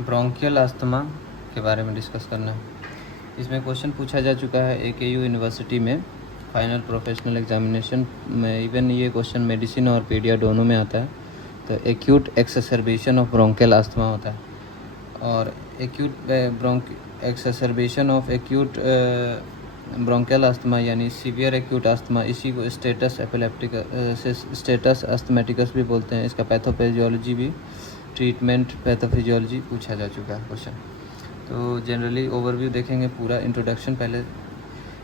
Bronchial asthma के बारे में डिस्कस करना है। इसमें क्वेश्चन पूछा जा चुका है AKU यूनिवर्सिटी में फाइनल प्रोफेशनल एग्जामिनेशन में। इवन ये क्वेश्चन मेडिसिन और पीडिया दोनों में आता है। तो acute exacerbation of bronchial asthma होता है, और acute exacerbation of acute bronchial asthma यानी सीवियर एक्यूट अस्थमा, इसी को स्टेटस एपिलेप्टिक स्टेटस अस्थमेटिकस भी बोलते हैं। इसका पैथोफिजियोलॉजी भी, ट्रीटमेंट, पैथोफिजियोलॉजी पूछा जा चुका है क्वेश्चन। तो जनरली ओवरव्यू देखेंगे पूरा, इंट्रोडक्शन पहले।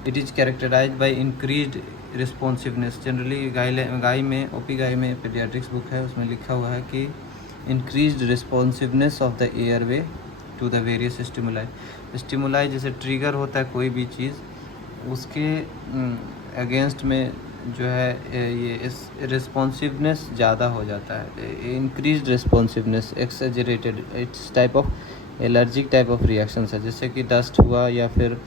It is characterise by increased responsiveness. Generally गाय में, ओपी गाय में पीडियाट्रिक्स बुक है, उसमें लिखा हुआ है कि increased responsiveness of the airway to the various stimuli जैसे ट्रिगर होता है कोई भी चीज़, उसके अगेंस्ट में जो है ये रिस्पॉन्सिवनेस ज़्यादा हो जाता है। Increased responsiveness, एक्सेजरेटेड, it's type of allergic type of reactions है, जैसे कि डस्ट हुआ या फिर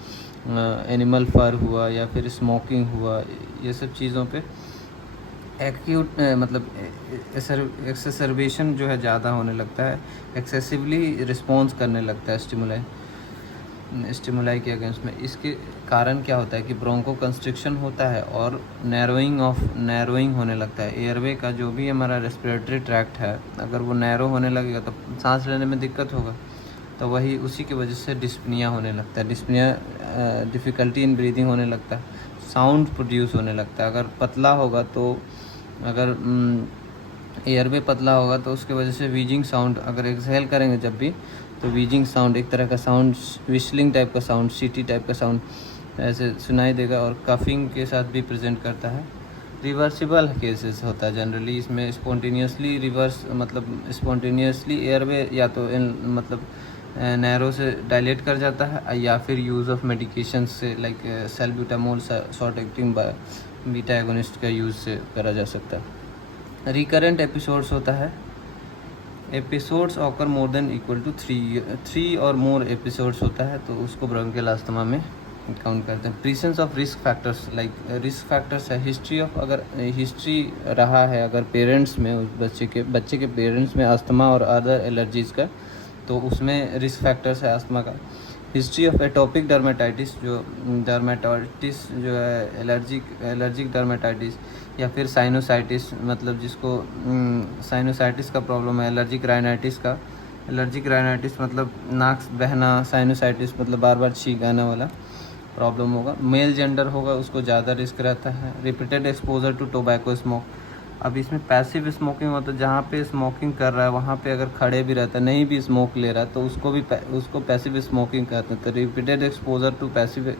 एनिमल फर हुआ या फिर स्मोकिंग हुआ, ये सब चीज़ों पे एक्यूट मतलब एक्सेसरबेशन जो है ज़्यादा होने लगता है, एक्सेसिवली रिस्पॉन्स करने लगता है स्टिमुलाई के अगेंस्ट में। इसके कारण क्या होता है कि ब्रोंको कंस्ट्रिक्शन होता है और नैरोइंग होने लगता है। एयरवे का जो भी हमारा रेस्पिरेटरी ट्रैक्ट है, अगर वो नैरो होने लगेगा तो सांस लेने में दिक्कत होगा। तो वही उसी की वजह से डिस्पनिया होने लगता है। डिस्पनिया डिफ़िकल्टी इन ब्रीदिंग होने लगता है, साउंड प्रोड्यूस होने लगता है। अगर पतला होगा तो, अगर एयरवे पतला होगा तो उसके वजह से वीजिंग साउंड, अगर एक्सहेल करेंगे जब भी, तो वीजिंग साउंड, एक तरह का साउंड, विस्लिंग टाइप का साउंड, सीटी टाइप का साउंड ऐसे सुनाई देगा, और कफिंग के साथ भी प्रेजेंट करता है। रिवर्सिबल केसेस होता है जनरली, इसमें स्पॉन्टेनियसली स्पॉन्टेनियसली एयरवे या तो मतलब नैरो से डायलेट कर जाता है, या फिर यूज़ ऑफ मेडिकेशन से like salbutamol short acting beta agonist का यूज़ से करा जा सकता है। रिकरेंट एपिसोड्स होता है, episodes occur more than equal to 3 और मोर एपिसोड्स होता है, तो उसको ब्रोंकियल अस्थमा में काउंट करते हैं। Presence of risk factors, like risk factors है हिस्ट्री ऑफ, अगर हिस्ट्री रहा है अगर पेरेंट्स में, उस बच्चे के पेरेंट्स में अस्थमा और अदर एलर्जीज़ का, तो उसमें रिस्क फैक्टर्स है अस्थमा का। हिस्ट्री ऑफ एटोपिक डर्मेटाइटिस, जो डर्मेटाइटिस जो है एलर्जिक डर्मेटाइटिस, या फिर साइनोसाइटिस, मतलब जिसको साइनोसाइटिस का प्रॉब्लम है, एलर्जिक राइनाइटिस मतलब नाक बहना, साइनोसाइटिस मतलब बार बार छींक आने वाला प्रॉब्लम होगा। मेल जेंडर होगा उसको ज़्यादा रिस्क रहता है। Repeated exposure to tobacco smoke, अब इसमें पैसिव स्मोकिंग होता है, जहाँ पे स्मोकिंग कर रहा है वहाँ पे अगर खड़े भी रहता है, नहीं भी स्मोक ले रहा है, तो उसको पैसिव स्मोकिंग कहते हैं। तो repeated exposure to passive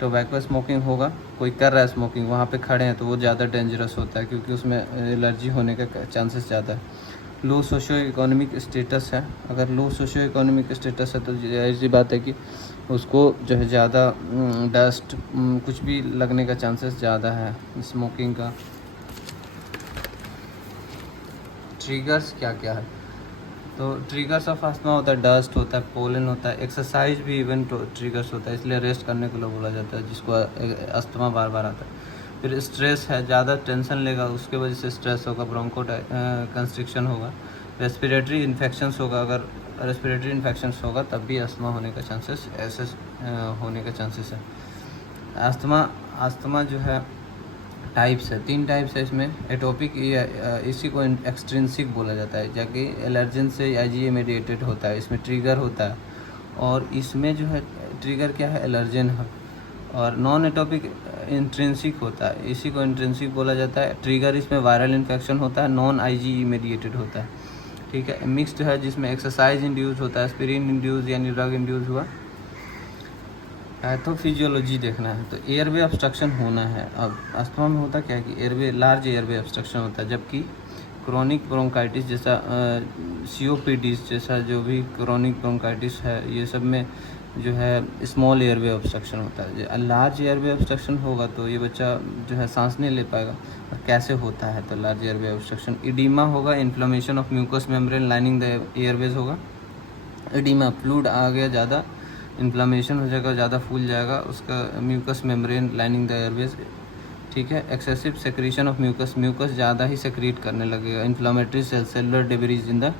tobacco smoking होगा, कोई कर रहा है स्मोकिंग, वहाँ पे खड़े हैं, तो वो ज़्यादा डेंजरस होता है क्योंकि उसमें एलर्जी होने का चांसेस ज़्यादा है। लो सोशो इकोनॉमिक स्टेटस है, अगर लो सोशो इकोनॉमिक स्टेटस है तो ऐसी बात है कि उसको जो है ज़्यादा डस्ट कुछ भी लगने का चांसेस ज़्यादा है स्मोकिंग का। ट्रिगर्स क्या क्या है, तो ट्रिगर्स ऑफ अस्थमा होता है, डस्ट होता है, पोलन होता है, एक्सरसाइज भी इवन ट्रिगर्स होता है, इसलिए रेस्ट करने को लोग बोला जाता है जिसको अस्थमा बार बार आता है। फिर स्ट्रेस है, ज़्यादा टेंशन लेगा उसके वजह से स्ट्रेस होगा, ब्रोंको कंस्ट्रिक्शन होगा। रेस्पिरेटरी इन्फेक्शंस होगा, अगर रेस्पिरेटरी इन्फेक्शंस होगा तब भी अस्थमा होने का चांसेस होने का चांसेस है। अस्थमा जो है टाइप्स है, 3 टाइप्स है इसमें। एटोपिक, इसी को एक्सट्रिंसिक बोला जाता है, जबकि एलर्जन से IgA मेडिएटेड होता है, इसमें ट्रिगर होता है, और इसमें जो है ट्रिगर क्या है, एलर्जन है। और नॉन एटोपिक इंट्रिंसिक होता है, इसी को इंट्रिंसिक बोला जाता है। ट्रिगर इसमें वायरल इन्फेक्शन होता है, नॉन IgE मेडिएटेड होता है, ठीक है। मिक्स्ड है, जिसमें एक्सरसाइज इंड्यूस होता है, एस्पिरिन इंड्यूस यानी ड्रग इंड्यूस हुआ। पैथोफिजियोलॉजी देखना है तो एयरवे ऑब्स्ट्रक्शन होना है। अब अस्थमा में होता क्या है कि लार्ज एयरवे ऑब्स्ट्रक्शन होता है, जबकि क्रोनिक ब्रोंकाइटिस जैसा COPD जैसा जो भी क्रोनिक ब्रोंकाइटिस है, ये सब में जो है स्मॉल एयरवे ऑब्स्ट्रक्शन होता है। लार्ज एयरवे ऑब्स्ट्रक्शन होगा तो ये बच्चा जो है सांस नहीं ले पाएगा। और कैसे होता है तो लार्ज एयरवे ऑब्स्ट्रक्शन, इडीमा होगा, inflammation of mucous membrane lining the airways होगा। इडीमा, फ्लूइड आ गया ज़्यादा, इन्फ्लामेशन हो जाएगा, ज़्यादा फूल जाएगा उसका mucous membrane lining the airways, ठीक है। एक्सेसिव सेक्रीशन ऑफ म्यूकस ज़्यादा ही सेक्रीट करने लगेगा। Inflammatory cellular debris in the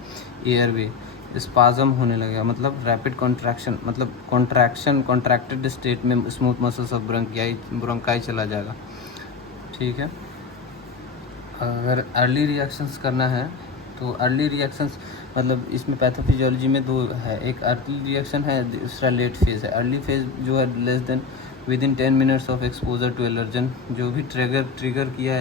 airway, spasm होने लगेगा, मतलब रैपिड कॉन्ट्रैक्शन, मतलब कॉन्ट्रैक्टेड स्टेट में स्मूथ मसल्स ऑफ ब्रोंकाई चला जाएगा। ठीक है। अगर अर्ली रिएक्शंस करना है तो अर्ली रिएक्शंस मतलब इसमें पैथोफिजियोलॉजी में दो है, एक अर्ली रिएक्शन है, दूसरा लेट फेज़ है। अर्ली फेज़ जो है less than within 10 minutes of exposure to allergen, जो भी ट्रिगर किया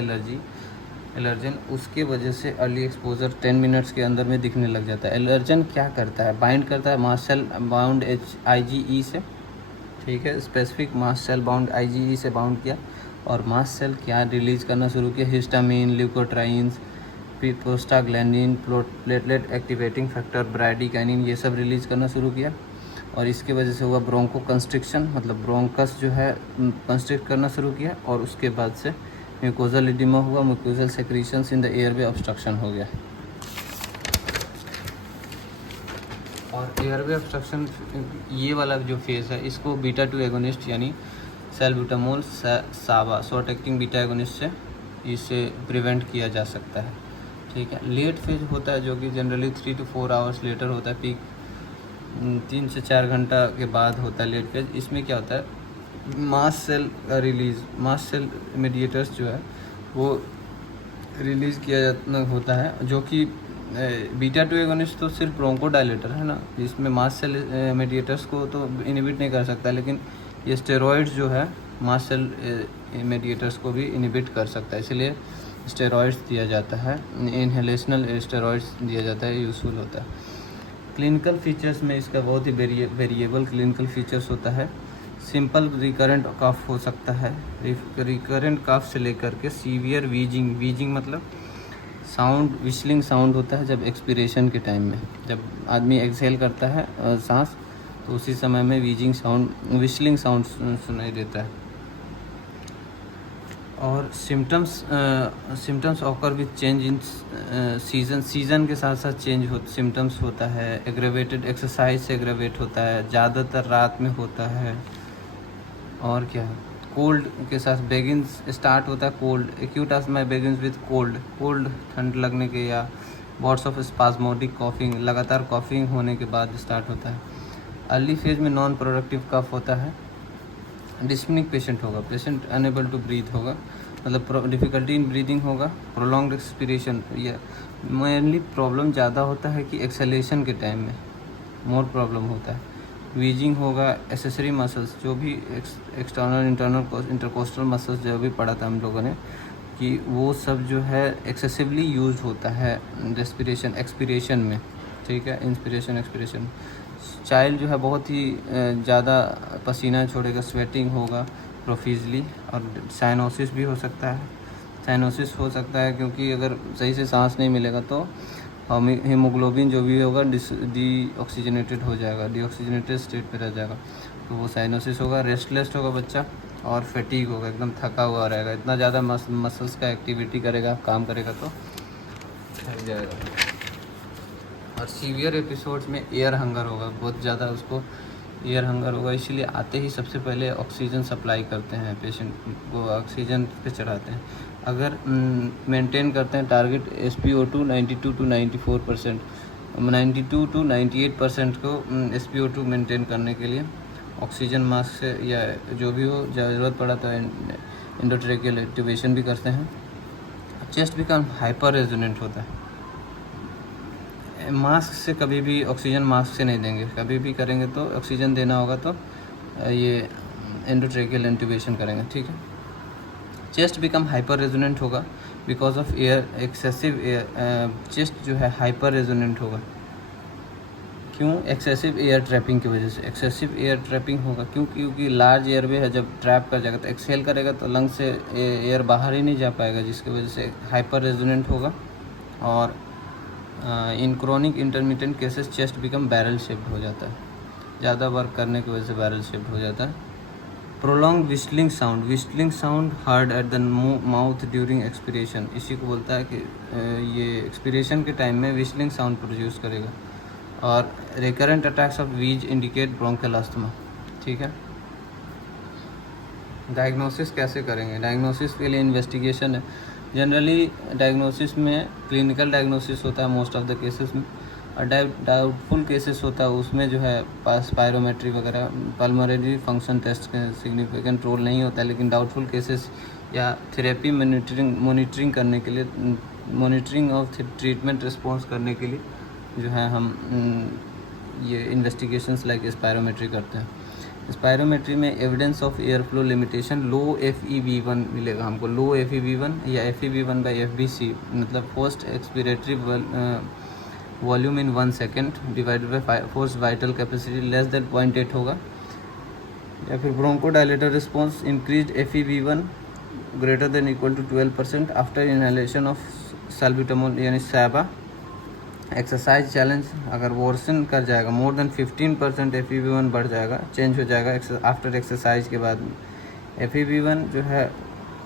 एलर्जन उसके वजह से अर्ली एक्सपोजर 10 मिनट्स के अंदर में दिखने लग जाता है। एलर्जन क्या करता है, बाइंड करता है मास्ट सेल बाउंड IgE से। ठीक है, specific mast cell bound IgE से बाउंड किया और मास्ट सेल क्या रिलीज़ करना शुरू किया, histamine, leukotrienes, prostaglandin, platelet activating factor, bradykinin, ये सब रिलीज़ करना शुरू किया और इसके वजह से हुआ ब्रोंको कंस्ट्रिक्शन, मतलब ब्रोंकस जो है कंस्ट्रिक्ट करना शुरू किया और उसके बाद से म्यूकोजल एडिमा हुआ, mucosal secretions in the airway obstruction हो गया। और एयरवे ऑब्स्ट्रक्शन ये वाला जो फेज़ है इसको बीटा-2 एगोनिस्ट यानी सैल्ब्यूटामोल सावा शॉर्ट एक्टिंग बीटा एगोनिस्ट से इसे प्रिवेंट किया जा सकता है। ठीक है। लेट फेज होता है जो कि जनरली 3 to 4 आवर्स लेटर होता है, पीक 3 से 4 घंटा के बाद होता है लेट फेज। इसमें क्या होता है, मास्ट सेल का रिलीज़, मास्ट सेल मीडिएटर्स जो है वो रिलीज़ किया जाता होता है, जो कि बीटा-2 एगोनिस्ट तो सिर्फ ब्रोंकोडायलेटर है ना, इसमें मास्ट सेल मीडिएटर्स को तो इनहिबिट नहीं कर सकता, लेकिन ये स्टेरॉइड्स जो है मास्ट सेल मीडिएटर्स को भी इनहिबिट कर सकता है, इसलिए स्टेरॉइड्स दिया जाता है, इनहेलेशनल स्टेरॉइड्स दिया जाता है, यूज़फुल होता है। क्लिनिकल फीचर्स में इसका बहुत ही वेरिएबल क्लिनिकल फीचर्स होता है। सिंपल रिकरेंट कफ हो सकता है, रिकरेंट कफ से लेकर के सीवियर वीजिंग मतलब साउंड, विस्लिंग साउंड होता है जब एक्सपीरेशन के टाइम में, जब आदमी एक्सहेल करता है सांस तो उसी समय में विस्लिंग साउंड सुनाई देता है। और symptoms occur with change in season के साथ साथ सिम्टम्स होता है। एग्रेवेटेड एक्सरसाइज से एग्रेवेट होता है, ज़्यादातर रात में होता है। और क्या, कोल्ड के साथ बेगिंस स्टार्ट होता है, cold acute asthma Begins with cold ठंड लगने के या बॉट्स ऑफ स्पास्मोडिक कॉफिंग, लगातार कॉफिंग होने के बाद स्टार्ट होता है। अर्ली फेज में नॉन प्रोडक्टिव कफ होता है, डिस्पनिक पेशेंट होगा, पेशेंट अनेबल टू ब्रीथ होगा, मतलब डिफ़िकल्टी इन ब्रीदिंग होगा, प्रोलॉन्ग्ड एक्सपीरेशन, ये मेनली प्रॉब्लम ज़्यादा होता है कि एक्सेलेशन के टाइम में मोर प्रॉब्लम होता है। वीजिंग होगा, एसेसरी मसल्स जो भी एक्सटर्नल इंटरनल इंटरकोस्टल मसल्स जो भी पढ़ा था हम लोगों ने कि वो सब जो है एक्सेसिवली यूज होता है एक्सपीरेशन में। ठीक है, इंस्पिरेशन एक्सपीरेशन। चाइल्ड जो है बहुत ही ज़्यादा पसीना छोड़ेगा, स्वेटिंग होगा प्रोफिजली, और साइनोसिस भी हो सकता है। साइनोसिस हो सकता है क्योंकि अगर सही से सांस नहीं मिलेगा तो हीमोग्लोबिन जो भी होगा डीऑक्सीजनेटेड हो जाएगा, डीऑक्सीजनेटेड स्टेट पे रह जाएगा, तो वो साइनोसिस होगा। रेस्टलेस होगा बच्चा और फैटीग होगा, एकदम थका हुआ रहेगा, इतना ज़्यादा मसल्स का एक्टिविटी करेगा, काम करेगा तो थक जाएगा। और सीवियर एपिसोड्स में एयर हंगर होगा, बहुत ज़्यादा उसको एयर हंगर होगा, इसलिए आते ही सबसे पहले ऑक्सीजन सप्लाई करते हैं, पेशेंट को ऑक्सीजन पे चढ़ाते हैं। अगर मेंटेन करते हैं टारगेट SpO2 92 to 94%, 92 to 98% को SpO2 मेंटेन करने के लिए ऑक्सीजन मास्क से या जो भी हो ज़रूरत पड़ा तो एंडोट्रेकियल एक्टिवेशन भी करते हैं। चेस्ट बिकम हाइपर रेजोनेंट होता है, मास्क से कभी भी ऑक्सीजन मास्क से नहीं देंगे, कभी भी करेंगे तो ऑक्सीजन देना होगा तो ये एंडोट्रेकियल इंट्यूबेशन करेंगे। ठीक है। चेस्ट बिकम हाइपर रेजोनेंट होगा because of air excessive air, chest जो है हाइपर रेजोनेंट होगा, क्यों? एक्सेसिव एयर ट्रैपिंग की वजह से एक्सेसिव एयर ट्रैपिंग होगा, क्योंकि लार्ज एयरवे है, जब ट्रैप कर जाएगा तो एक्सहेल करेगा तो लंग से एयर बाहर ही नहीं जा पाएगा, जिसकी वजह से हाइपर रेजोनेंट होगा। और in chronic intermittent cases chest become barrel shaped हो जाता है, ज़्यादा वर्क करने की वजह से बैरल शेप्ड हो जाता है। Prolong whistling sound heard at the mouth during expiration, इसी को बोलता है कि ये एक्सपीरेशन के टाइम में विस्लिंग साउंड प्रोड्यूस करेगा। और रिकरेंट अटैक्स ऑफ वीज इंडिकेट ब्रोंकियल अस्थमा। ठीक है। डायग्नोसिस कैसे करेंगे? डायग्नोसिस के लिए इन्वेस्टिगेशन है। जनरली डायग्नोसिस में क्लिनिकल डायग्नोसिस होता है मोस्ट ऑफ द केसेस में, और डाउटफुल केसेस होता है उसमें जो है स्पायरोमेट्री वगैरह पल्मोनरी फंक्शन टेस्ट का सिग्निफिकेंट रोल नहीं होता है, लेकिन डाउटफुल केसेस या थेरेपी मॉनिटरिंग करने के लिए, मॉनिटरिंग ऑफ ट्रीटमेंट रिस्पॉन्स करने के लिए जो है हम ये इन्वेस्टिगेशंस लाइक स्पायरोमेट्री करते हैं। स्पायरोमेट्री में evidence of air flow limitation low FEV1 मिलेगा हमको, लो FEV1 या FEV1/FBC, मतलब forced expiratory volume in 1 second divided by force vital capacity less than 0.8 होगा। या फिर bronchodilator response increase FEV1 greater than equal to 12% after inhalation of salbutamol यानी SABA. Exercise challenge अगर worsen कर जाएगा, more than 15% FEV1 बढ़ जाएगा, change हो जाएगा आफ्टर एक्सरसाइज के बाद। FEV1 जो है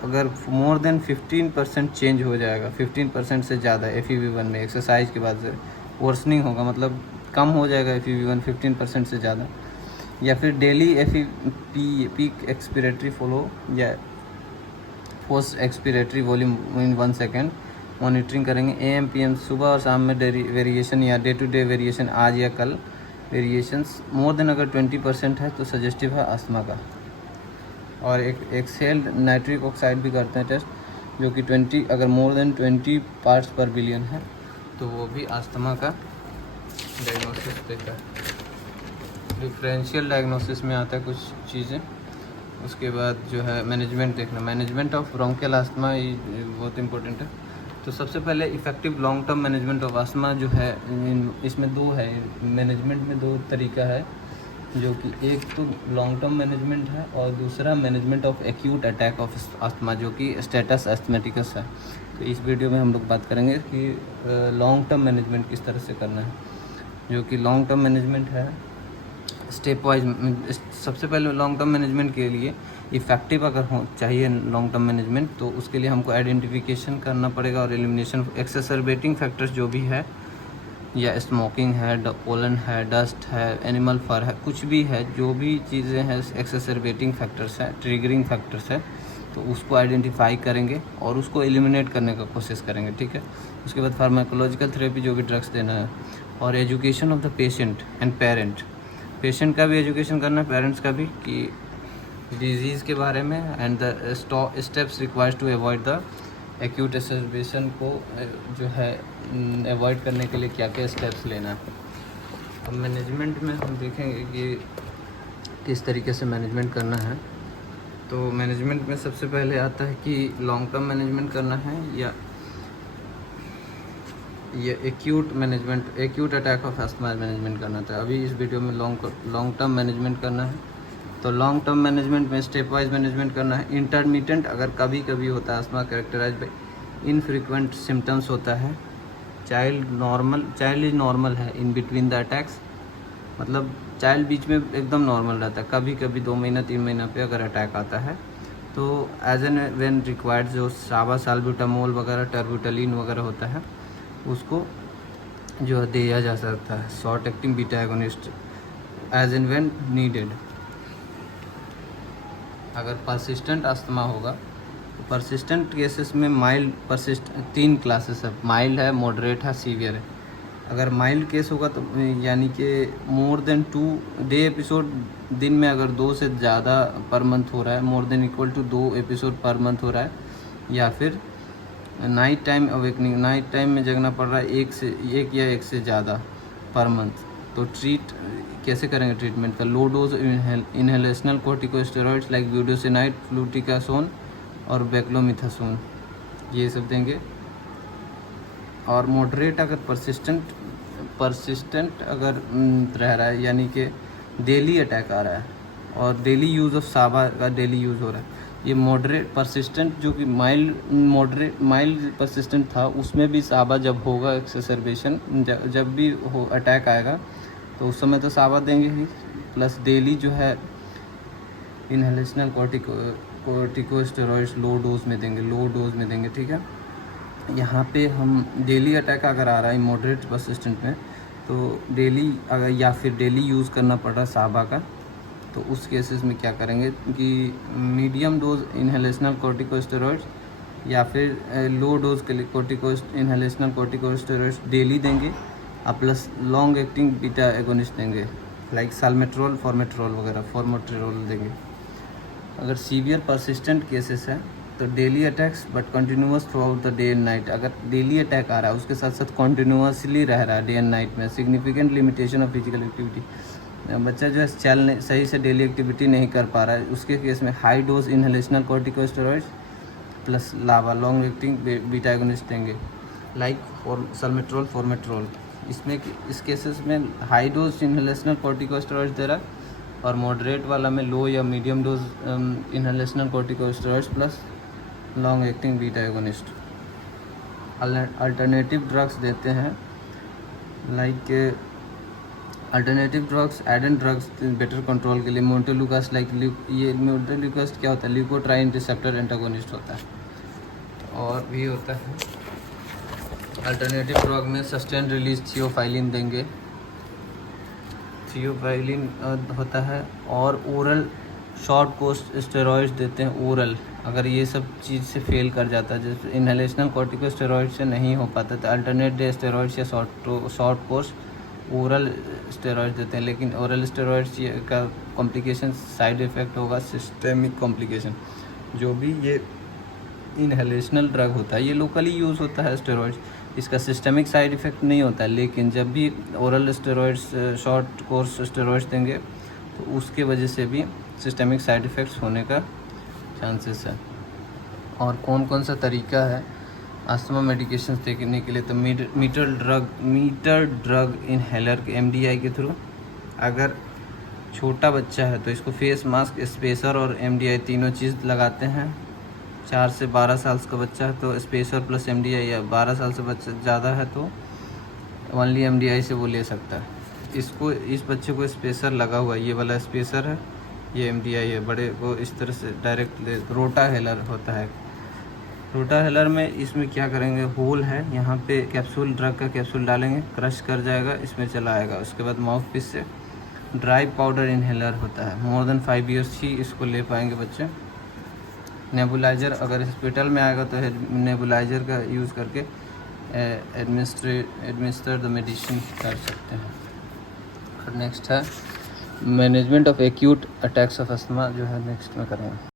अगर मोर देन 15% चेंज हो जाएगा, 15% से ज़्यादा FEV1 में एक्सरसाइज के बाद से वर्सनिंग होगा, मतलब कम हो जाएगा FEV1 15% से ज़्यादा। या फिर डेली पीक एक्सपिरेटरी फ्लो या force expiratory volume in 1 second monitoring करेंगे। AM PM सुबह और शाम में वेरिएशन या डे टू डे वेरिएशन, आज या कल वेरिएशंस मोर देन अगर 20% है तो सजेस्टिव है अस्थमा का। और एक एक्सेल्ड नाइट्रिक ऑक्साइड भी करते हैं टेस्ट, जो कि 20 अगर मोर देन 20 पार्ट्स पर बिलियन है तो वो भी अस्थमा का डायग्नोसिस देता है। डिफरेंशियल डायग्नोसिस में आता है कुछ चीज़ें। उसके बाद जो है मैनेजमेंट देखना, मैनेजमेंट ऑफ ब्रोंकियल अस्थमा ये बहुत इंपॉर्टेंट है। तो सबसे पहले effective long term management of asthma जो है, इसमें दो है मैनेजमेंट में, दो तरीका है, जो कि एक तो लॉन्ग टर्म मैनेजमेंट है और दूसरा management of acute attack of asthma, जो कि स्टेटस एस्थमेटिकस है। तो इस वीडियो में हम लोग बात करेंगे कि लॉन्ग टर्म मैनेजमेंट किस तरह से करना है। जो कि लॉन्ग टर्म मैनेजमेंट है स्टेप वाइज। सबसे पहले लॉन्ग टर्म मैनेजमेंट के लिए इफ़ेक्टिव अगर हो चाहिए लॉन्ग टर्म मैनेजमेंट, तो उसके लिए हमको आइडेंटिफिकेशन करना पड़ेगा और एलिमिनेशन एक्सेसरबेटिंग फैक्टर्स जो भी है, या स्मोकिंग है, पोलन है, डस्ट है, एनिमल फर है, कुछ भी है, जो भी चीज़ें हैं एक्सेसरबेटिंग फैक्टर्स है, ट्रिगरिंग फैक्टर्स है, तो उसको आइडेंटिफाई करेंगे और उसको एलिमिनेट करने का कोशिश करेंगे, ठीक है। उसके बाद फार्माकोलॉजिकल थेरेपी जो भी ड्रग्स देना है, और education of the patient and parent, patient का भी एजुकेशन करना है, पेरेंट्स का भी, कि डिजीज़ के बारे में and the steps required to avoid the acute exacerbation को जो है अवॉइड करने के लिए क्या क्या स्टेप्स लेना है। अब मैनेजमेंट में हम देखेंगे कि किस तरीके से मैनेजमेंट करना है। तो मैनेजमेंट में सबसे पहले आता है कि लॉन्ग टर्म मैनेजमेंट करना है या acute management, acute attack of asthma management करना था। अभी इस वीडियो में लॉन्ग टर्म मैनेजमेंट करना है। तो लॉन्ग टर्म मैनेजमेंट में स्टेप वाइज मैनेजमेंट करना है। इंटरमिटेंट अगर कभी कभी होता है asthma characterise by infrequent symptoms होता है। चाइल्ड इज नॉर्मल है इन बिटवीन द अटैक्स, मतलब चाइल्ड बीच में एकदम नॉर्मल रहता है, कभी कभी 2 महीना 3 महीना पे अगर अटैक आता है तो एज एन व्हेन रिक्वायर्ड जो साबा साल्ब्यूटामोल वगैरह टर्बुटलिन वगैरह होता है उसको जो है दिया जा सकता है, short acting beta agonist as and when needed. अगर परसिस्टेंट अस्थमा होगा तो परसिस्टेंट केसेस में माइल्ड परसिस्ट 3 क्लासेस है, माइल्ड है, मॉडरेट है, सीवियर है। अगर माइल्ड केस होगा तो यानी कि मोर देन 2 डे एपिसोड, दिन में अगर 2 से ज़्यादा पर मंथ हो रहा है, more than equal to 2 episode per month हो रहा है, या फिर night time awakening, night time में जगना पड़ रहा है एक या एक से ज़्यादा पर मंथ, तो ट्रीट कैसे करेंगे ट्रीटमेंट का। Low dose inhalational corticosteroids like budesonide, fluticasone और बेक्लोमिथासोन, ये सब देंगे। और मॉडरेट अगर परसिस्टेंट अगर रह रहा है, यानी कि डेली अटैक आ रहा है और डेली यूज़ ऑफ साबा का डेली यूज़ हो रहा है, ये मॉडरेट परसिस्टेंट, जो कि माइल्ड परसिस्टेंट था, उसमें भी साबा जब होगा एक्सेसरबेशन, जब भी हो अटैक आएगा तो उस समय तो साबा देंगे ही, प्लस डेली जो है इनहेलेशनल कोर्टिकोस्टेरॉइड्स लो डोज में देंगे, ठीक है। यहाँ पे हम डेली अटैक अगर आ रहा है मॉडरेट परसिस्टेंट में, तो डेली अगर या फिर डेली यूज़ करना पड़ रहा है साबा का, तो उस केसेस में क्या करेंगे कि मीडियम डोज इनहेलेशनल कोर्टिकोस्टेरॉइड्स या फिर लो डोज के लिए इनहेलेशनल कोर्टिकोस्टेरॉइड्स डेली देंगे, आप plus long acting beta agonist देंगे, लाइक साल्मेट्रोल, फॉर्मेट्रोल वगैरह, फॉर्मोट्रोल देंगे। अगर सीवियर परसिस्टेंट केसेस है तो daily attacks but continuous through out the day and night. अगर डेली अटैक आ रहा है उसके साथ साथ कंटिन्यूसली रह रहा है डे एंड नाइट में, significant limitation of physical activity, बच्चा जो है सही से डेली एक्टिविटी नहीं कर पा रहा है, उसके केस में high dose inhalational corticosteroids plus LABA long acting beta agonist देंगे, लाइक साल्मेट्रोल, फॉर्मेट्रोल। इसमें इस केसेस में हाई डोज इनहेलेशनल कॉर्टिकोस्टेरॉइड्स दे रहा है और मॉडरेट वाला में लो या medium dose inhalational corticosteroids plus long acting beta agonist. Alternative drugs देते हैं, लाइक अल्टरनेटिव ड्रग्स एडेंट ड्रग्स बेटर कंट्रोल के लिए मोन्टेलुकास, लाइक ये मोन्टेलुकास क्या होता है, ल्यूकोट्राइन रिसेप्टर एंटागोनिस्ट होता है। और भी होता है अल्टरनेटिव ड्रग में सस्टेन रिलीज थियोफाइलिन देंगे, थियोफाइलिन होता है, और ओरल शॉर्ट कोर्स स्टेरॉइड्स देते हैं ओरल। अगर ये सब चीज़ से फेल कर जाता है, जैसे इनहेलेशनल कॉर्टिकोस्टेरॉइड से नहीं हो पाता तो अल्टरनेट डे स्टेरॉइड्स या शॉर्ट कोर्स ओरल स्टेरॉइड्स देते हैं। लेकिन ओरल स्टेरॉइड्स का कॉम्प्लिकेशन साइड इफ़ेक्ट होगा सिस्टेमिक कॉम्प्लिकेशन। जो भी ये इनहेलेशनल ड्रग होता है ये लोकली यूज़ होता है स्टेरॉइड्स, इसका सिस्टेमिक साइड इफ़ेक्ट नहीं होता है। लेकिन जब भी oral steroids short course steroids देंगे तो उसके वजह से भी सिस्टेमिक साइड इफ़ेक्ट्स होने का चांसेस है। और कौन कौन सा तरीका है अस्थमा मेडिकेशन देने के लिए, तो मीटर ड्रग इनहेलर के MDI के थ्रू। अगर छोटा बच्चा है तो इसको फेस मास्क, स्पेसर और MDI तीनों चीज़ लगाते हैं। 4 से 12 साल का बच्चा है तो स्पेसर प्लस MDI, या 12 साल से बच्चा ज़्यादा है तो ओनली MDI से वो ले सकता है। इस बच्चे को स्पेसर लगा हुआ है, ये वाला स्पेसर है, ये MDI है, बड़े को इस तरह से डायरेक्ट ले। रोटा हेलर होता है, रोटा हेलर में इसमें क्या करेंगे, होल है यहाँ पे कैप्सूल, ड्रग का कैप्सूल डालेंगे, क्रश कर जाएगा, इसमें चला आएगा। उसके बाद माउथ पीस से ड्राई पाउडर इनहेलर होता है, मोर देन 5 ईयर्स ही इसको ले पाएंगे बच्चे। नेबुलाइज़र अगर हॉस्पिटल में आएगा तो नेबुलाइज़र का यूज़ करके एडमिनिस्टर द मेडिसिन कर सकते हैं। और नेक्स्ट है management of acute attacks of asthma, जो है नेक्स्ट में करेंगे।